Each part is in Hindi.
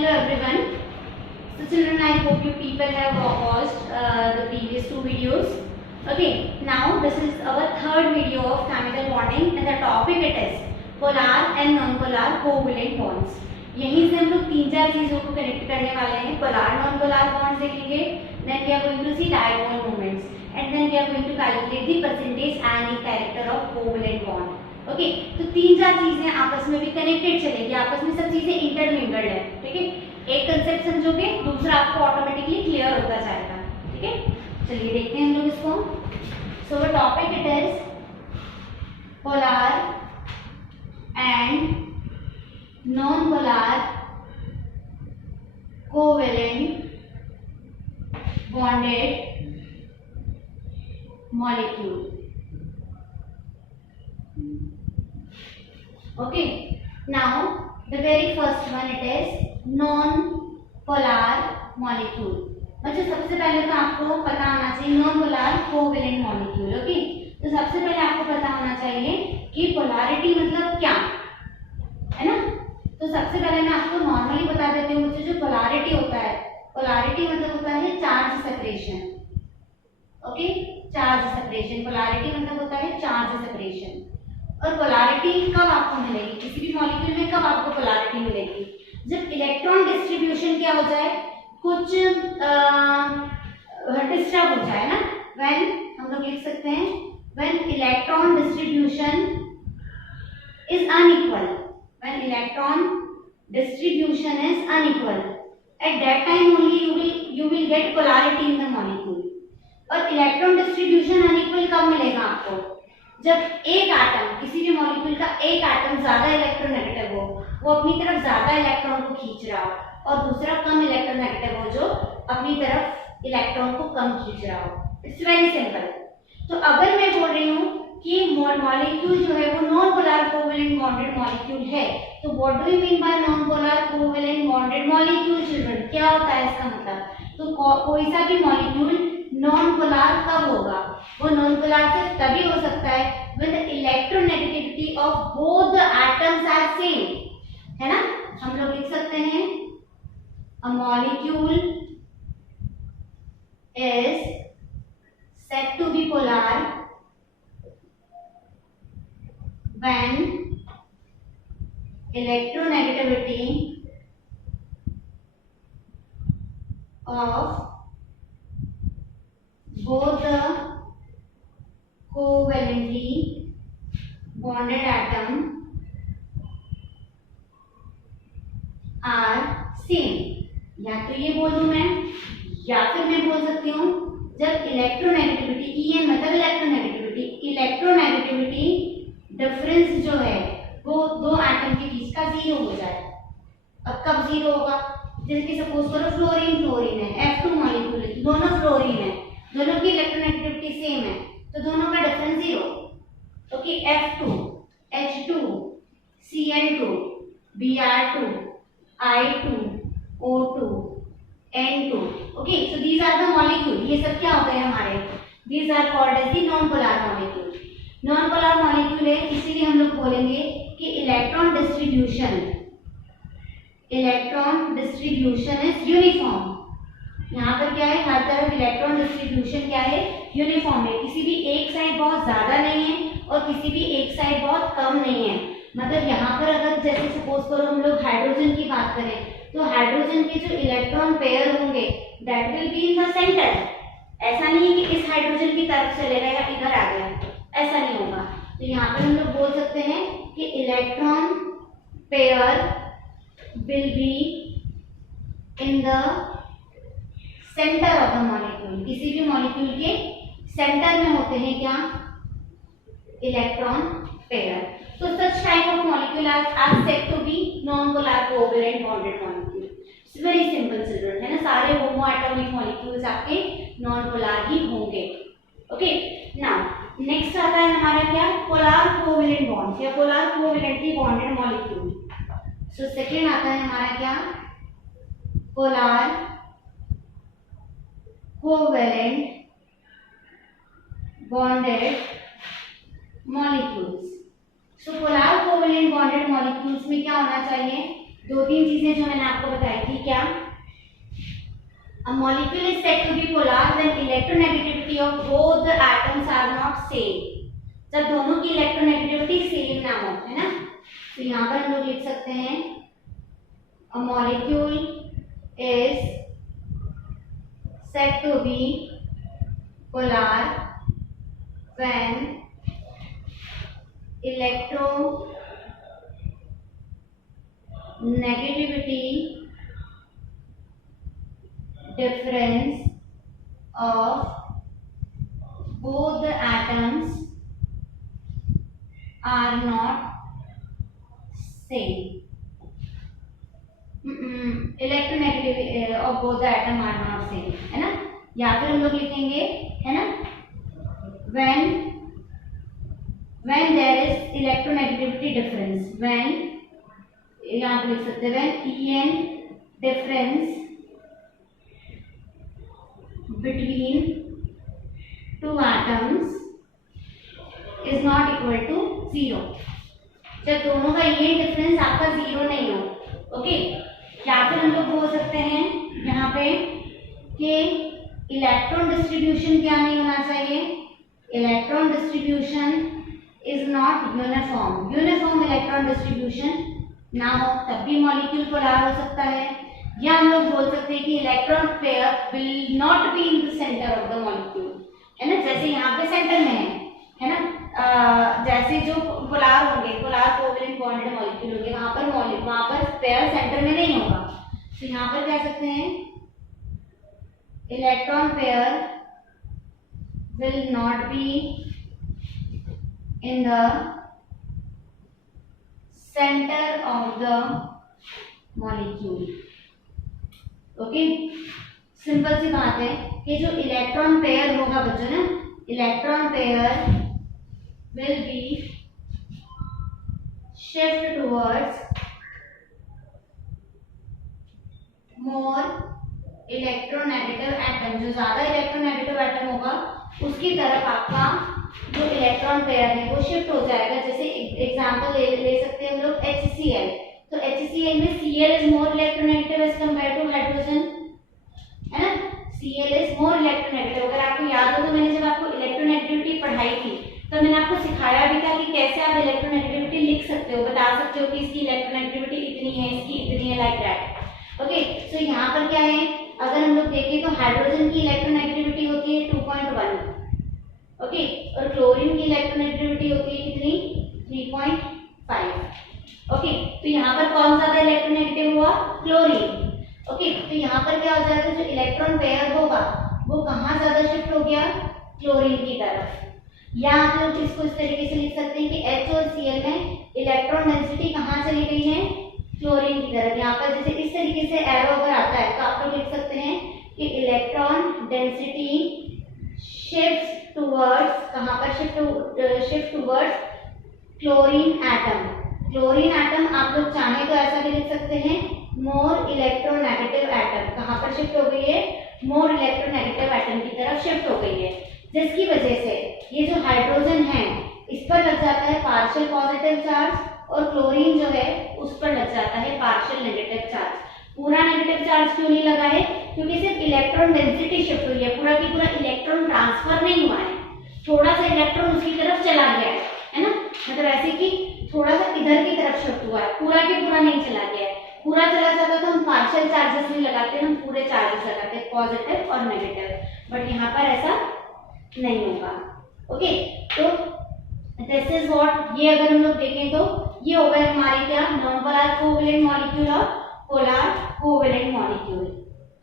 Hello everyone. So children, I hope you people have watched the previous two videos. Okay, now this is our third video of chemical bonding and the topic it is polar and non-polar covalent bonds. यहीं से हम लोग तीन चार चीजों को कनेक्ट करने वाले हैं. पोलर नॉन पोलर बॉन्ड्स देखेंगे, then we are going to see dipole moments and then we are going to calculate the percentage and the character of covalent bond. Okay तो तीन चार चीजें आपस में भी कनेक्टेड चलेगी, आपस में सब चीजें इंटरमिंगल्ड है. ठीक है, एक कंसेप्ट समझोगे दूसरा आपको ऑटोमेटिकली क्लियर होता जाएगा. ठीक है, चलिए देखते हैं हम लोग इसको. So the topic it is polar and non polar covalent bonded molecule. Okay, now the very first one it is non-polar molecule. बच्चों सबसे पहले तो आपको पता होना चाहिए non-polar covalent molecule. ओके, तो सबसे पहले आपको पता होना चाहिए कि पोलैरिटी मतलब क्या है ना. तो सबसे पहले मैं आपको नॉर्मली बता देती हूँ बच्चों, जो पोलैरिटी होता है, पोलैरिटी मतलब होता है charge separation. Okay, charge separation, polarity मतलब होता है चार्ज सेपरेशन. और पोलैरिटी कब आपको मिलेगी किसी भी मॉलिक्यूल में, कब आपको पोलैरिटी मिलेगी? जब इलेक्ट्रॉन डिस्ट्रीब्यूशन क्या हो जाए, कुछ डिस्टर्ब हो जाए ना. व्हेन हम लोग लिख सकते हैं when electron distribution is unequal, when electron distribution is unequal, at that time only you will get polarity in the molecule. और इलेक्ट्रॉन डिस्ट्रीब्यूशन अनइक्वल कब मिलेगा आपको? जब एक एटम, किसी भी मॉलिक्यूल का एक एटम ज्यादा इलेक्ट्रोनेगेटिव हो, वो अपनी तरफ ज्यादा इलेक्ट्रॉन को खींच रहा हो, और दूसरा कम इलेक्ट्रोनेगेटिव हो जो अपनी तरफ इलेक्ट्रॉन को कम खींच रहा हो. It's very simple. तो अगर मैं बोल रही हूँ कि मॉलिक्यूल जो है वो non polar covalent bonded molecule है, तो what do you mean by non polar covalent bonded molecule children? क्या होता है इसका मतलब? तो कोई सा भी मॉलिक्यूल नॉन पोलर कब होगा? वो नॉन पोलर सिर्फ तभी हो सकता है when the electronegativity of both the atoms are same. है ना, हम लोग लिख सकते हैं a molecule is said to be polar when electronegativity of both the covalently bonded atom are same. या तो ये बोल दूं मैं, या फिर मैं बोल सकती हूँ जब इलेक्ट्रोनेगेटिविटी, ई मतलब इलेक्ट्रोनेगेटिविटी, इलेक्ट्रोनेगेटिविटी डिफरेंस जो है वो दो एटम के बीच का जीरो हो जाए. अब कब जीरो होगा? जैसे कि सपोज करो फ्लोरीन फ्लोरीन है, F2 मॉलिक्यूल है, दोनों फ्लोरीन है, दोनों की इलेक्ट्रोनेगेटिविटी सेम है, तो दोनों का difference zero. Okay, F2 H2 Cl2 Br2 I2 O2 N2. Okay, so these are the molecule. ये सब क्या होते हैं हमारे? These are called as the non polar molecule. Non polar molecule है, इसीलिए हम लोग बोलेंगे कि इलेक्ट्रॉन डिस्ट्रीब्यूशन इज यूनिफॉर्म. यहाँ पर क्या है, हर तरफ इलेक्ट्रॉन डिस्ट्रीब्यूशन क्या है, यूनिफॉर्म है. किसी भी एक साइड बहुत ज्यादा नहीं है और किसी भी एक साइड बहुत कम नहीं है. मतलब यहाँ पर अगर जैसे सपोज करो हम लोग हाइड्रोजन की बात करें, तो हाइड्रोजन के जो इलेक्ट्रॉन पेयर होंगे that will B in the centre. ऐसा नहीं है कि इस हाइड्रोजन की तरफ चलेगा या इधर आ गया, ऐसा नहीं होगा. तो यहाँ पर हम लोग बोल सकते हैं कि electron pair will be in the centre of the molecule. किसी भी मॉलिक्यूल के सेंटर में होते हैं क्या? Electron pair. So such type of molecule are said to be non-polar covalent bonded molecule. It's very simple children, है ना. सारे homoatomic molecules आपके non-polar ही होंगे. Okay, now next आता है हमारा क्या? polar covalent bonds या polar covalently bonded molecule. So second आता है हमारा क्या? polar covalent bonded molecules. So polar covalent bonded molecules में क्या होना चाहिए? दो तीन चीजें जो मैंने आपको बताई थी, क्या? A molecule is said to be polar when electronegativity of both the atoms are not same. जब दोनों की इलेक्ट्रोनेगेटिविटी सेम ना हो, है ना? तो यहाँ पर हम लोग लिख सकते हैं a molecule is said to be polar when electronegativity difference of both the atoms are not same. Electronegativity of both the atoms are not same, है ना? या फिर हम लोग लिखेंगे, है ना, when there is electronegativity difference, when यहाँ पे लिख सकते हैं when En difference between two atoms is not equal to 0. जब दोनों का ये डिफरेंस आपका 0 नहीं हो, ओके? या फिर हम लोग बोल सकते हैं यहाँ पे कि इलेक्ट्रॉन डिस्ट्रीब्यूशन क्या नहीं होना चाहिए, electron distribution is not uniform, uniform electron distribution ना हो तब भी मॉलिक्यूल पोलर हो सकता है। या हम लोग बोल सकते हैं कि electron pair will not be in the centre of the molecule, है ना, जैसे यहाँ पे सेंटर में है ना, जैसे जो पोलर होंगे, पोलर कोवेलेंट बॉन्डेड मॉलिक्यूल होंगे, वहां पर पेयर सेंटर में नहीं होगा। तो यहाँ पर कह सकते हैं electron pair will not be in the centre of the molecule, okay? Simple सी बात है कि जो इलेक्ट्रॉन पेयर होगा बच्चों ना, electron pair will be shift towards more electronegative atom, जो ज्यादा इलेक्ट्रोनेगेटिव एटम होगा उसकी तरफ आपका जो इलेक्ट्रॉन पेयर है वो शिफ्ट हो जाएगा। जैसे एग्जांपल ले सकते हैं हम लोग HCl, तो HCl में Cl is more electronegative as compared to hydrogen, है ना? Cl is more electronegative। अगर आपको याद हो तो मैंने जब आपको इलेक्ट्रोनेगेटिविटी पढ़ाई थी तो मैंने आपको सिखाया भी था कि कैसे आप इलेक्ट्रोनेगेटिविटी लिख सकते हो, बता सकते हो कि इसकी इलेक्ट्रोनेगेटिविटी इतनी है, इसकी इतनी है, लाइक दैट, ओके? सो यहाँ पर क्या है, अगर हम लोग देखें तो हाइड्रोजन की इलेक्ट्रोनेगेटिविटी होती है 2.1, ओके? और क्लोरीन की इलेक्ट्रोनेगेटिविटी होती है कितनी, 3.5, ओके? तो यहाँ पर कौन ज्यादा इलेक्ट्रोनेगेटिव हुआ, क्लोरीन, ओके? तो यहाँ पर क्या हो जाएगा, जो इलेक्ट्रॉन पेयर होगा वो कहाँ ज्यादा शिफ्ट हो गया, क्लोरीन की तरफ। या आप लोग इसको इस तरीके से लिख सकते हैं कि H और Cl में इलेक्ट्रॉन डेंसिटी कहाँ चली गई है, क्लोरीन की तरफ। यहाँ पर जैसे इस तरीके से एरो अगर आता है तो आप लोग लिख सकते हैं कि इलेक्ट्रॉन डेंसिटी शिफ्ट टुवर्ड्स, कहाँ पर shift towards chlorine atom. Chlorine atom आप लोग चाहें तो ऐसा भी लिख सकते हैं मोर इलेक्ट्रोनेगेटिव एटम, कहाँ पर शिफ्ट हो गई है, मोर इलेक्ट्रोनेगेटिव एटम की तरफ शिफ्ट हो गई है, जिसकी वजह से ये जो हाइड्रोजन है इस पर लग जाता है पार्शियल पॉजिटिव चार्ज और क्लोरीन जो है उस पर लग जाता है पार्शियल नेगेटिव चार्ज। पूरा नेगेटिव चार्ज क्यों नहीं लगा है, क्योंकि सिर्फ इलेक्ट्रॉन डेंसिटी शिफ्ट हुई है, पूरा की पूरा इलेक्ट्रॉन ट्रांसफर नहीं हुआ है, थोड़ा सा इलेक्ट्रॉन उसकी तरफ चला गया है ना, मतलब ऐसे कि थोड़ा सा इधर की तरफ शिफ्ट हुआ है, पूरा के पूरा नहीं चला गया है। पूरा चला जाता तो हम पार्शियल चार्जेस नहीं लगाते, हम पूरे चार्जेस लगाते पॉजिटिव और नेगेटिव, बट यहाँ पर ऐसा नहीं होगा, ओके? तो दिस इज व्हाट, ये अगर हम लोग देखें तो ये हो गए हमारे क्या, नॉन पोलर कोवेलेंट मॉलिक्यूल और पोलर कोवेलेंट मॉलिक्यूल,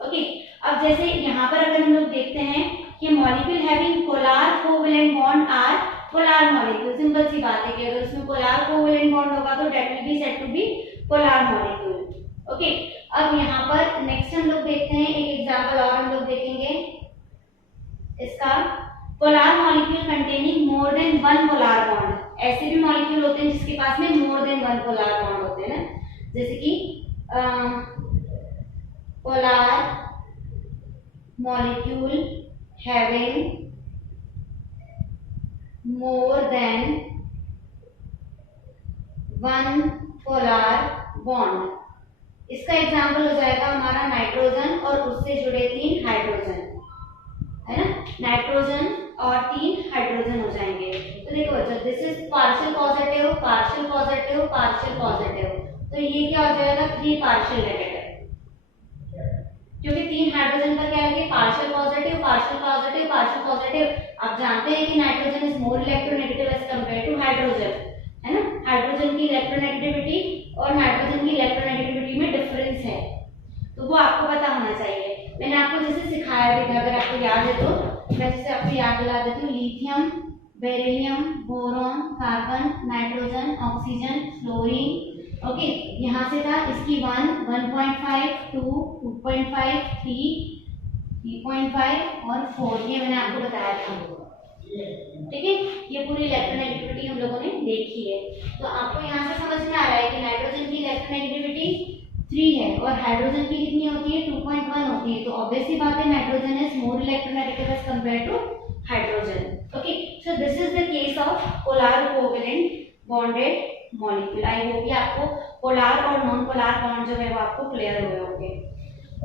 ओके? अब जैसे यहाँ पर अगर हम लोग देखते हैं कि molecule having polar covalent bond are polar molecule, simple सी बात है कि अगर उसमें पोलर कोवेलेंट बॉन्ड होगा तो that will be said to be polar molecule, okay? अब यहाँ पर नेक्स्ट हम लोग देखते हैं एक एग्जांपल और हम लोग देखेंगे इसका, polar molecule containing more than one polar bond. ऐसे भी मॉलिक्यूल होते हैं जिसके पास में more than one polar bond होते हैं ना, जैसे कि polar molecule having more than one polar bond, इसका एग्जाम्पल हो जाएगा हमारा नाइट्रोजन और उससे जुड़े 3 हाइड्रोजन, है ना, नाइट्रोजन और 3 हाइड्रोजन हो जाएंगे। तो देखो बच्चों, this is partial positive, partial positive, partial positive, तो ये क्या हो जाएगा 3 पार्शियल नेगेटिव, क्योंकि 3 हाइड्रोजन का क्या है कि partial positive, partial positive, partial positive. आप जानते हैं कि nitrogen is more electronegative as compare to hydrogen, है ना, हाइड्रोजन की इलेक्ट्रोनेगेटिविटी और नाइट्रोजन की इलेक्ट्रोनेगेटिविटी में डिफरेंस है, तो वो आपको पता होना चाहिए। मैंने आपको जैसे सिखाया भी था, अगर आपको याद है तो मैं जैसे आपको याद दिला देती हूँ, lithium, beryllium, boron, carbon, nitrogen, oxygen, fluorine, okay, यहाँ से था इसकी 1, 1.5, 2, 2.5, 3, 3.5 और 4, ये मैंने आपको बताया था, ठीक है। ये पूरी इलेक्ट्रोनेगेटिविटी हम लोगों ने देखी है। तो आपको यहाँ से समझ में आ रहा है कि नाइट्रोजन की इलेक्ट्रोनेगेटिविटी 3 है और हाइड्रोजन की कितनी होती है 2.1 होती है, तो ऑब्वियसली बात है nitrogen is more electronegative as compare to hydrogen. Okay, so this is the case of polar covalent bonded molecule. I hope ये आपको पोलर और नॉन पोलर बॉन्ड जो है वो आपको क्लियर हुए होंगे।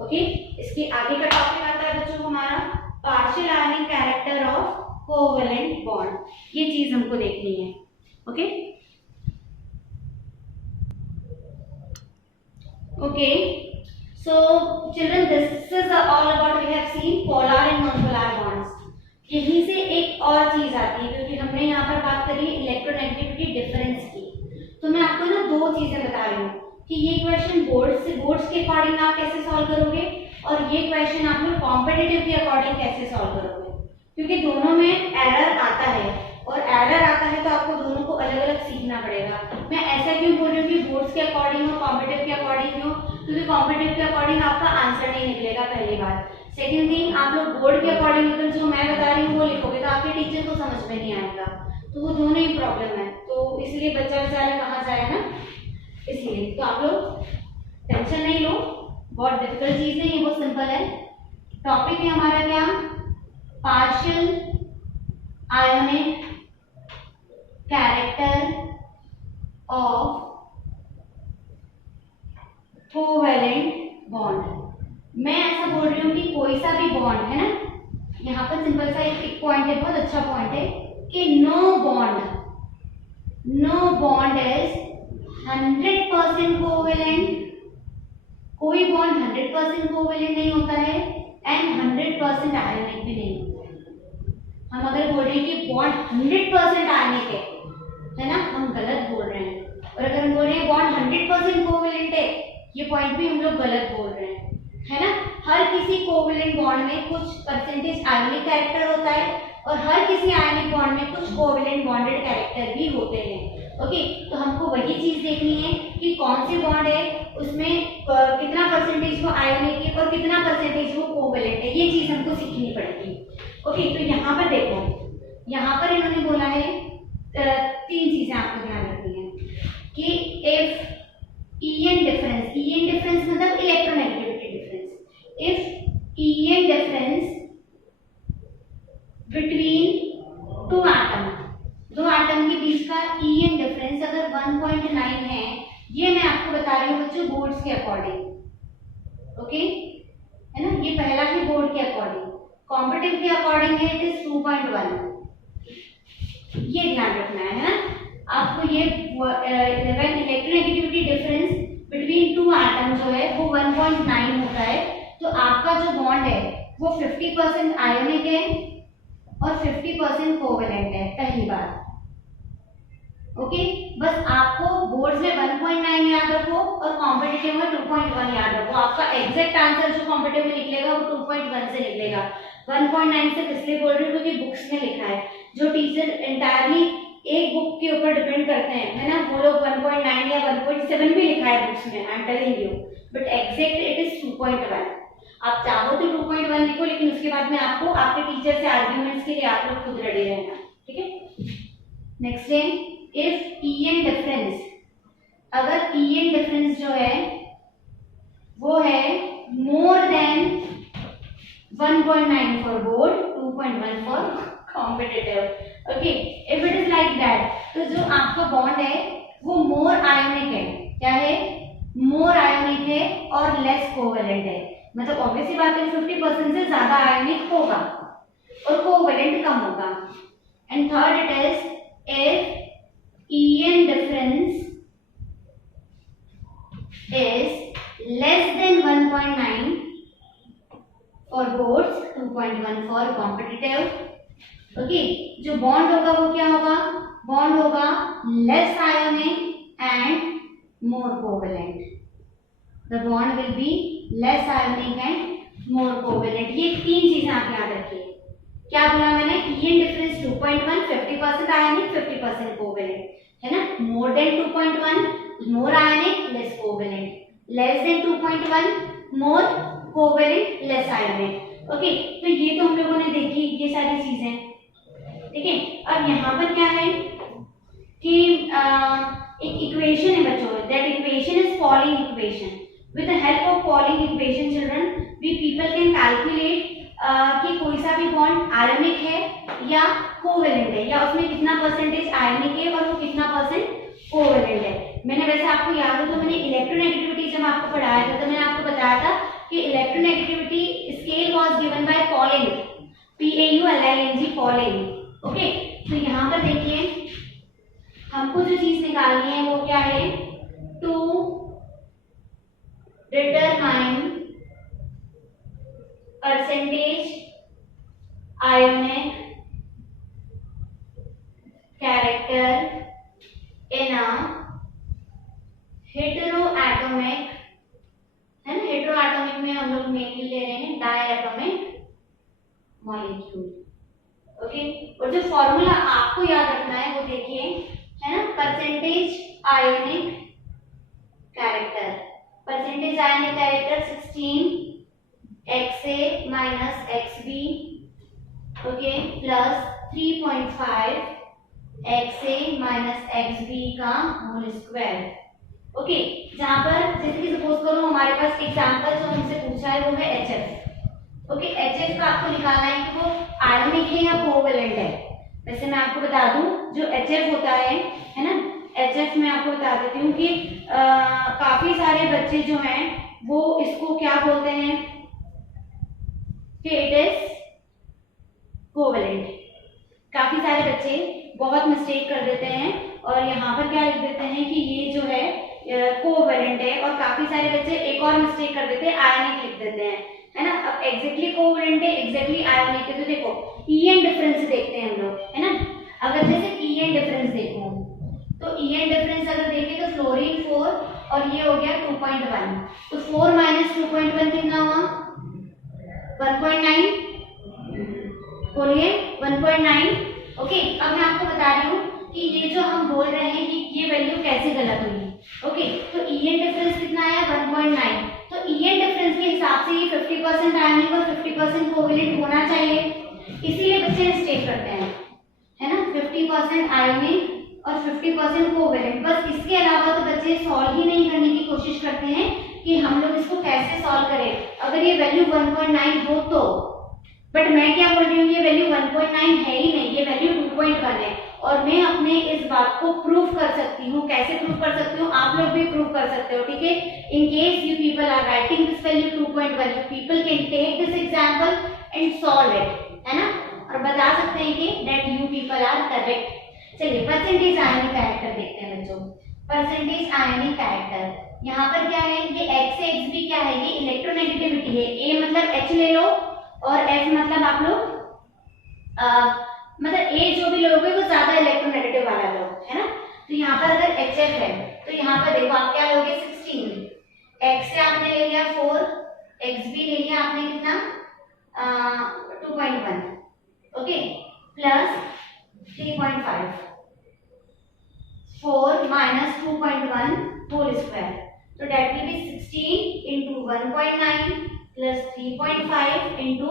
ओके, इसके आगे का टॉपिक आता है बच्चों हमारा partial ionic character of covalent bond, ये चीज हमको देखनी है। Okay okay, so children this is all about we have seen polar and non polar bonds. यहीं से एक और चीज आती है, क्योंकि हमने यहाँ पर बात करी इलेक्ट्रोनेगेटिविटी डिफरेंस की, तो मैं आपको ना 2 चीजें बता रही हूँ कि ये क्वेश्चन बोर्ड्स के अकॉर्डिंग आप कैसे सॉल्व करोगे और ये क्वेश्चन आप लोग कॉम्पिटिटिव के अकॉर्डिंग कैसे सॉल्व करोगे, क्योंकि दोनों में एरर आता है और एरर आता है तो आपको दोनों को अलग अलग सीखना पड़ेगा। मैं ऐसा क्यों बोल रही हूँ कि बोर्ड्स के अकॉर्डिंग हो कॉम्पिटिटिव के अकॉर्डिंग हो, क्योंकि कॉम्पिटिटिव के अकॉर्डिंग आपका आंसर नहीं निकलेगा, पहली बात। सेकंड थिंग, आप लोग बोर्ड के अकॉर्डिंग अगर जो मैं बता रही हूँ वो लिखोगे तो आपके टीचर को समझ में नहीं आएगा, तो वो दोनों ही प्रॉब्लम है। तो इसलिए बच्चा बेचारा कहाँ जाए ना, इसलिए तो आप लोग टेंशन नहीं लो, बहुत डिफिकल्ट चीज नहीं है, बहुत सिंपल है। टॉपिक है हमारा क्या, partial ionic character of covalent bond. मैं ऐसा बोल रही हूँ कि कोई सा भी बॉन्ड है ना, यहाँ पर सिंपल सा एक पॉइंट है, बहुत अच्छा पॉइंट है कि नो बॉन्ड इज 100% कोवेलेंट। कोई बॉन्ड 100% कोवेलेंट नहीं होता है एंड 100% आयनिक भी नहीं होता है। हम अगर बोल रहे हैं कि बॉन्ड 100% आयनिक है ना, हम गलत बोल रहे हैं, और अगर हम बोल रहे हैं बॉन्ड 100% कोवेलेंट है, ये पॉइंट भी हम लोग गलत बोल रहे हैं, है ना। हर किसी कोवेलेंट बॉन्ड में कुछ परसेंटेज आयनिक कैरेक्टर होता है और हर किसी आयनिक बॉन्ड में कुछ कोवेलेंट बॉन्डेड कैरेक्टर भी होते हैं। ओके, तो हमको वही चीज देखनी है कि कौन से बॉन्ड है उसमें कितना परसेंटेज वो आयनिक है और कितना परसेंटेज वो कोवेलेंट है, ये चीज हमको सीखनी पड़ेगी। ओके, तो यहाँ पर देखो, यहाँ पर इन्होंने बोला है 3 चीजें आपको ध्यान रखनी है कि इफ EN डिफरेंस मतलब electronegativity difference, if EN difference between 2 atom, 2 atom के बीच का EN डिफरेंस अगर 1.9 है, ये मैं आपको बता रही हूँ बच्चों बोर्ड्स के अकॉर्डिंग। ओके, है ना, ये पहला है बोर्ड के अकॉर्डिंग। कॉम्पिटिटिव के अकॉर्डिंग है इट इज 2.1, ये ध्यान रखना है ना आपको। ये इलेक्ट्रोनेगेटिविटी डिफरेंस बिटवीन 2 एटम जो है वो 1.9 होता है, तो आपका जो बॉन्ड है वो 50% आयोनिक है और 50% कोवेलेंट है, पहली बात। ओके, बस आपको बोर्ड्स में 1.9 याद रखो और कॉम्पिटिटिव में 2.1 याद रखो। आपका एग्जैक्ट आंसर जो कॉम्पिटिटिव में निकलेगा वो 2.1 से निकलेगा। 1.9 से इसलिए बोल रही हूँ क्योंकि बुक्स में लिखा है, जो टीचर एंटायरली एक बुक के ऊपर डिपेंड करते हैं, है ना, वो लोग 1.9 या 1.7 भी लिखा है बुक्स में, I am telling you, but exact it is 2.1। आप चाहो तो 2.1 लिखो, लेकिन उसके बाद में आपको आपके टीचर से आर्ग्यूमेंट्स के लिए आप लोग खुद रेडी रहना, ठीक है। नेक्स्ट है इफ EN डिफरेंस, अगर EN डिफरेंस जो है वो है more than 1.9 for board, 2.1 for competitive. Okay, if it is like that, तो जो आपका बॉन्ड है वो मोर आयोनिक है, क्या है, मोर आयोनिक है और लेस कोवेलेंट है, मतलब ऑब्वियसली बात है 50% से ज्यादा आयोनिक होगा और कोवेलेंट कम होगा। And third it is if EN difference is less than 1.9 for boards, 2.1 for competitive। Okay, जो बॉन्ड होगा वो क्या होगा, बॉन्ड होगा less ionic and more covalent, the bond will be less ionic and more covalent. ये तीन चीजें आप याद रखिए। क्या बोला मैंने, EN डिफरेंस 2.1 50% आयोनिक 50% कोवेलेंट है ना, more than 2.1 more ionic less covalent, less than 2.1 more covalent less ionic. Okay, तो ये तो हम लोगों ने देखी ये सारी चीजें, ठीक है। अब यहाँ पर क्या है कि एक इक्वेशन है बच्चों, that equation is Pauling equation. With the help of Pauling equation children we people can calculate कि कोई सा भी बॉन्ड आयोनिक है या कोवेलेंट है, या उसमें कितना परसेंटेज आयोनिक है और वो कितना परसेंट कोवेलेंट है। मैंने वैसे आपको याद हो तो मैंने इलेक्ट्रोनेगेटिविटी जब आपको पढ़ाया था तो मैंने आपको बताया था कि electronegativity scale was given by polling, PAULING polling. Okay, तो यहाँ पर देखिए हमको जो चीज निकालनी है वो क्या है, to determine percentage ionic character in a heteroatomic, है ना, हेटेरोएटॉमिक में हम लोग मेनली ले रहे हैं डायएटॉमिक मॉलिक्यूल। ओके, और जो फॉर्मूला आपको याद रखना है वो देखिए, है ना, percentage ionic character, percentage ionic character 16 XA minus XB, okay, plus 3.5 XA minus XB का होल स्क्वायर। ओके, जहां पर जैसे कि सपोज करो हमारे पास एग्जांपल जो हमसे पूछा है वो है HF। ओके, HF का आपको निकालना है कि वो आयोनिक है या कोवेलेंट है। वैसे मैं आपको बता दूं जो HF होता है ना, HF मैं आपको बता देती हूँ कि काफी सारे बच्चे जो हैं वो इसको क्या बोलते हैं कि इट इज कोवेलेंट। काफी सारे बच्चे बहुत मिस्टेक कर देते हैं और यहाँ पर क्या लिख देते हैं कि ये जो है कोवेलेंट है, और काफी सारे बच्चे एक और मिस्टेक कर देते हैं, आयोनिक लिख देते हैं, है ना। अब एग्जैक्टली कोवेलेंट है, एग्जैक्टली आयोनिक है, तो देखो EN डिफरेंस देखते हैं हम लोग, है ना। अगर जैसे EN डिफरेंस देखो तो EN डिफरेंस अगर देखें तो फ्लोरीन 4 और ये हो गया 2.1, तो 4 माइनस 2.1 कितना हुआ, 1.9, बोलिए 1.9। ओके, अब मैं आपको बता रही हूँ कि ये जो हम बोल रहे हैं कि ये वैल्यू कैसे गलत हुई। ओके, तो EN डिफरेंस कितना आया 1.9, तो EN डिफरेंस के हिसाब से ये 50% आयोनिक और 50% कोवेलेंट होना चाहिए, इसीलिए बच्चे मिस्टेक करते हैं, है ना, 50% आयोनिक और 50% कोवेलेंट। बस इसके अलावा तो बच्चे सॉल्व ही नहीं करने की कोशिश करते हैं कि हम लोग इसको कैसे सॉल्व करें अगर ये वैल्यू 1.9 हो तो। बट मैं क्या बोल रही हूँ, ये वैल्यू 1.9 है ही नहीं, ये वैल्यू 2.1 है, और मैं अपने इस बात को प्रूफ कर सकती हूँ। कैसे प्रूफ कर सकती हूँ, आप लोग भी प्रूफ कर सकते हो, ठीक है। In case you people are writing this value 2.1, you people can take this example and solve it, है ना, और बता सकते हैं कि that you people are correct. चलिए परसेंटेज आयोनिक कैरेक्टर देखते हैं बच्चों। परसेंटेज आयोनिक कैरेक्टर यहाँ पर क्या है, ये X से XB क्या है, ये इलेक्ट्रोनेगेटिविटी है। A मतलब H ले लो और F मतलब आप लोग मतलब A जो भी लोगे वो ज्यादा इलेक्ट्रोनेगेटिव वाला लोग, है ना। तो यहाँ पर अगर HF है तो यहाँ पर देखो आप क्या लोगे 16, X से आपने ले लिया 4, XB ले लिया आपने कितना 2.1, okay, plus 3.5, 4 minus 2.1 whole square, so that will be 16 into 1.9 plus 3.5 into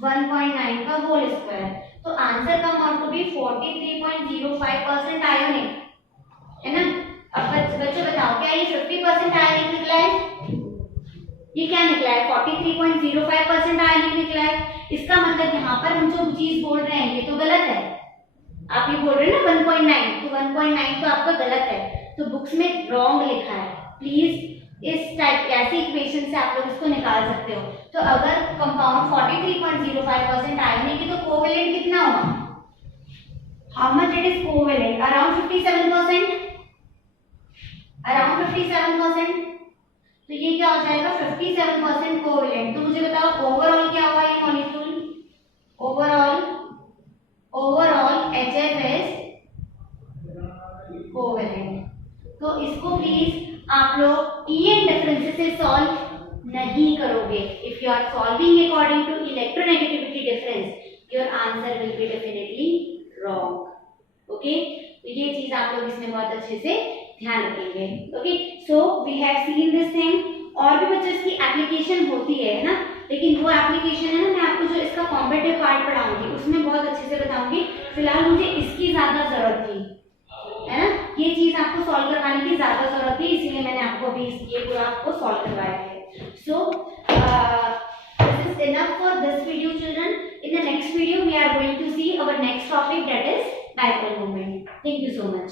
1.9 का whole square, तो answer come out to be 43.05% ionic, है ना। अब बच्चों बताओ क्या ये 50% आयोनिक निकला है, ये क्या निकला है 43.05% आयोनिक निकला है। इसका मतलब यहाँ पर हम जो चीज बोल रहे हैं ये तो गलत है। आप ये बोल रहे हैं ना 1.9, तो 1.9 तो आपका गलत है, तो बुक्स में रॉन्ग लिखा है। प्लीज इस टाइप ऐसे इक्वेशन से आप लोग इसको निकाल सकते हो। तो अगर कंपाउंड 43.05% आयन है कि तो कोवेलेंट कितना होगा, how much it is covalent, around 57%, around 57%। तो ये क्या हो जाएगा 57% कोवेलेंट। तो मुझे बताओ ओवरऑल क्या हुआ ये molecule, overall HF is covalent. तो इसको प्लीज आप लोग EN डिफरेंसेस से सॉल्व नहीं करोगे। If you are solving according to electronegativity difference your answer will be definitely wrong. Okay, तो ये चीज आप लोग इसमें बहुत अच्छे से ध्यान रखेंगे। Okay, so we have seen this thing. और भी बच्चों इसकी एप्लीकेशन होती है ना, लेकिन वो एप्लीकेशन है ना मैं आपको जो इसका कॉम्पिटिटिव पार्ट पढ़ाऊंगी उसमें बहुत अच्छे से बताऊंगी। फिलहाल मुझे इसकी ज्यादा जरूरत थी, है ना, ये चीज आपको सॉल्व करवाने की ज्यादा जरूरत थी, इसीलिए मैंने आपको अभी ये पूरा आपको सॉल्व करवाया है। So this is enough for this video children. In the next video we are going to see our next topic, that is dipole moment. Thank you so much.